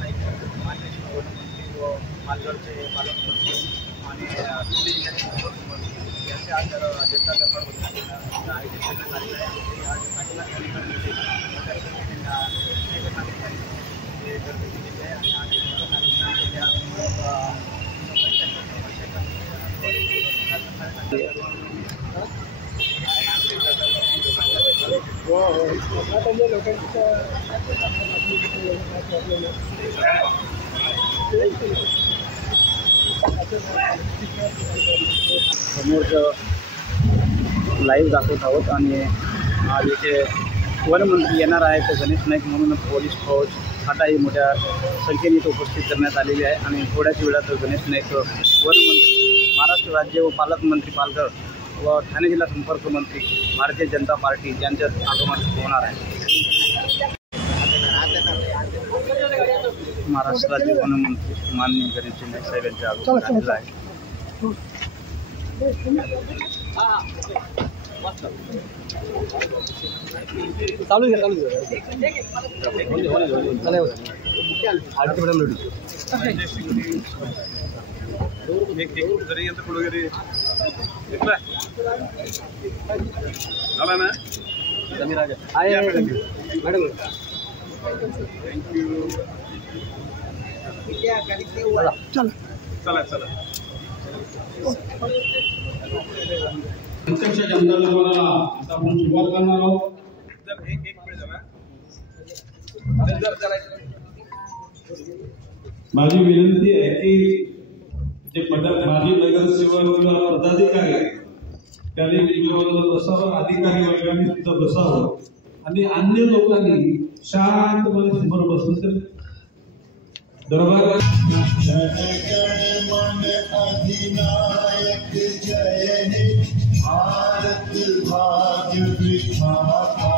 नाईक, मान्य गृहमंत्री व पालघरचे पालकमंत्री आणि दिल्ली जिल्ह्याचे मुख्यमंत्री यांचे आज जनता दरबार आयोजित करण्यात आलेला आहे. आज पाठीमागे मोठ्या संख्येने अनेक नागरिकांनी गर्दी केलेली आहे आणि आज समोरचं लाईव्ह दाखवत आहोत आणि आज इथे वनमंत्री येणार आहे तर गणेश नाईक म्हणून पोलीस फौज आताही मोठ्या संख्येने इथे उपस्थित करण्यात आलेली आहे आणि थोड्याच वेळात गणेश नाईक वनमंत्री, महाराष्ट्र राज्य व पालकमंत्री पालघर व ठाणे जिल्हा संपर्क मंत्री भारतीय जनता पार्टी यांच्यात आगमन होणार आहे. महाराष्ट्र राज्य वनमंत्री माननीय गणेश नाईक साहेब यांचे आगमन झालेलं आहे. चालू घ्या प्रत्यक्ष जनता दरबाराला आता आपण सुरुवात करणार आहोत. माझी विनंती आहे की जे माजी नगरसेवक किंवा पदाधिकारी त्यांनी बसावं, अधिकारी वर्गाने सुद्धा बसावं आणि अन्य लोकांनी शांतपणे समोर बसलं तर दरबार. अधिनायक जय हे भारत भाग्य विधाता,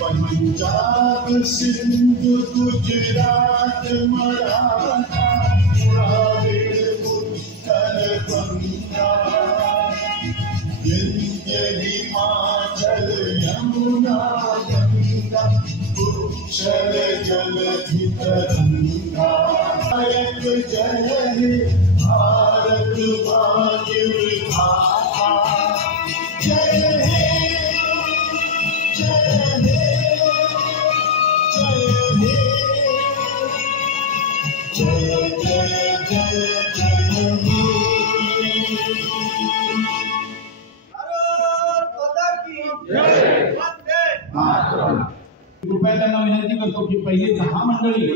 पंजाब सिंध गुजरात मराठा द्राविड उत्तर गंगा, विंध्य हिमाचल यमुना गंगा, उच्चल जलधि तरंगा. जय हे भारत भाग्य विधाता, जय हे जय हे जय हे जय जय जय जय हे. भारत माता की जय. कृपया त्यांना विनंती करतो की पहिली 10 मंडळी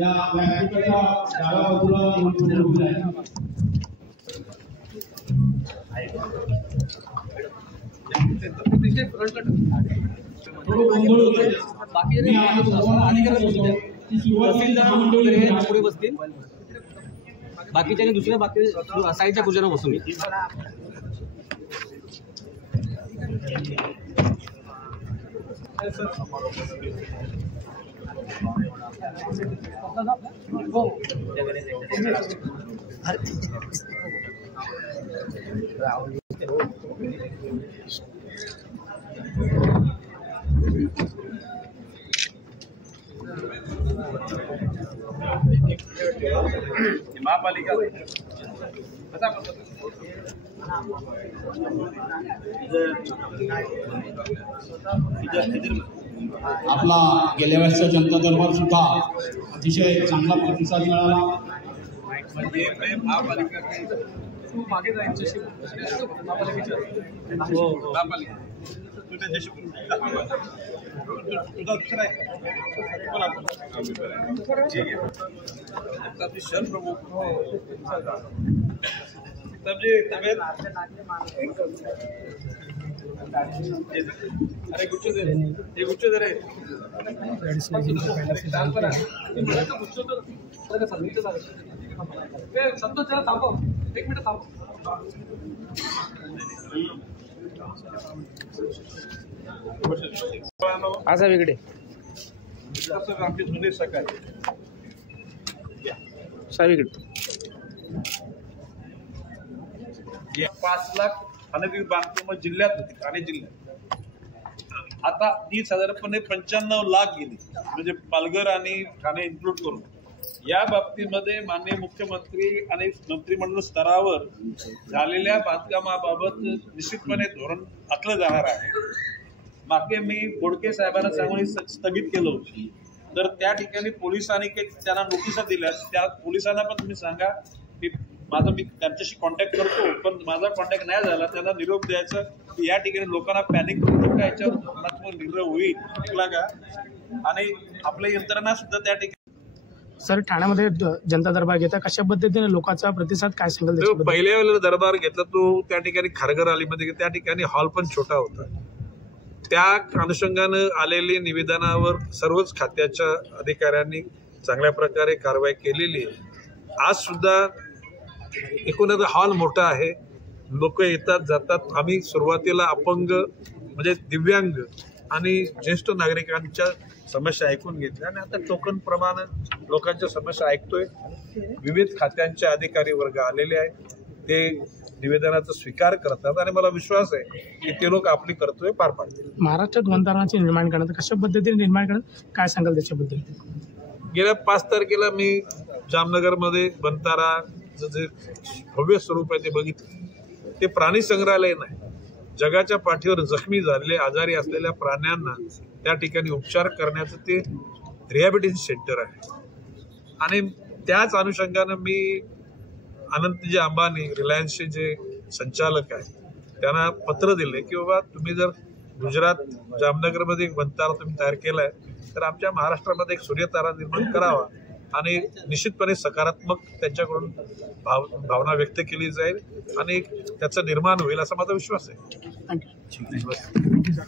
या व्यासपीठाच्या डाव्या बाजूला उभी आहे. पुढे बसतील, बाकीच्या दुसऱ्या बाकी साईडच्या खुर्च्यावर बसून महापालिका आपला गेल्या वर्षीचा जनता दरबार सुद्धा अतिशय चांगला प्रतिसाद मिळाला. म्हणजे महापालिका मागे जायची महापालिकेच्या शहर प्रमुख जी तबियत अरे गुच्छ दे, ये गुच्छ दे रे. संतोष जरा थांबव, 1 मिनिट थांब. असा वेगळे आमचे जुने सकाळी सावीकडे 5 लाख अनधिकृत बांधकाम जिल्ह्यात होती, ठाणे जिल्ह्यात. आता ती साधारणपणे 95 लाख गेली, म्हणजे पालघर आणि ठाणे इन्क्लूड करून. या बाबतीमध्ये माननीय मुख्यमंत्री आणि मंत्रिमंडळ स्तरावर झालेल्या बांधकामाबाबत निश्चितपणे धोरण आखलं जाणार आहे. मागे मी बोडके साहेबांना सांगून स्थगित केलं होतं, तर त्या ठिकाणी पोलिसांनी त्यांना नोटिसा दिल्या. त्या पोलिसांना पण तुम्ही सांगा की मी त्यांच्याशी कॉन्टॅक्ट करतो, पण माझा कॉन्टॅक्ट नाही झाला. त्यांना निरोप द्यायचा की या ठिकाणी लोकांना पॅनिक करून का याच्यावर धोरणात्मक निर्णय होईल का, आणि आपल्या यंत्रणा सुद्धा त्या ठिकाणी. सर, ठाण्यामध्ये जनता दरबार घेता, कशा पद्धतीने लोकांचा प्रतिसाद काय सांगाल? पहिल्या वेळेला दरबार घेतला तो त्या ठिकाणी खारघर आलीमध्ये, त्या ठिकाणी हॉल पण छोटा होता. त्या अनुषंगानं आलेली निवेदनावर सर्वच खात्याच्या अधिकाऱ्यांनी चांगल्या प्रकारे कारवाई केलेली आहे. आज सुद्धा एकूणच हॉल मोठा आहे, लोक येतात जातात. आम्ही सुरुवातीला अपंग म्हणजे दिव्यांग आणि ज्येष्ठ नागरिकांच्या समस्या ऐकून घेतल्या आणि आता टोकन प्रमाणे लोकांच्या समस्या ऐकतोय. विविध खात्यांचे अधिकारी वर्ग आलेले आहेत, ते निवेदनाचा स्वीकार करतात आणि मला विश्वास आहे की ते लोक आपली कर्तव्य पार पाडतील. महाराष्ट्रात वनतारांचे निर्माण करण्यात कशा पद्धतीने निर्माण करण्यात काय सांगाल त्याच्याबद्दल? गेल्या 5 तारखेला मी जामनगरमध्ये वनताराचं जे भव्य स्वरूप आहे ते बघितलं. ते प्राणी संग्रहालय नाही, जगाच्या पाठीवर जखमी झालेले आजारी असलेल्या प्राण्यांना त्या ठिकाणी उपचार करण्याचं ते रिहॅबिलिटेशन सेंटर आहे. आणि त्याच अनुषंगानं मी अनंतजी अंबानी, रिलायन्सचे जे संचालक आहेत, त्यांना पत्र दिले की बाबा तुम्ही जर गुजरात जामनगरमध्ये एक वनतारा तुम्ही तयार केला आहे, तर आमच्या महाराष्ट्रामध्ये एक सूर्यतारा निर्माण करावा. आणि निश्चितपणे सकारात्मक त्यांच्याकडून भावना व्यक्त केली जाईल आणि त्याचं निर्माण होईल असा माझा विश्वास आहे. थँक्यू.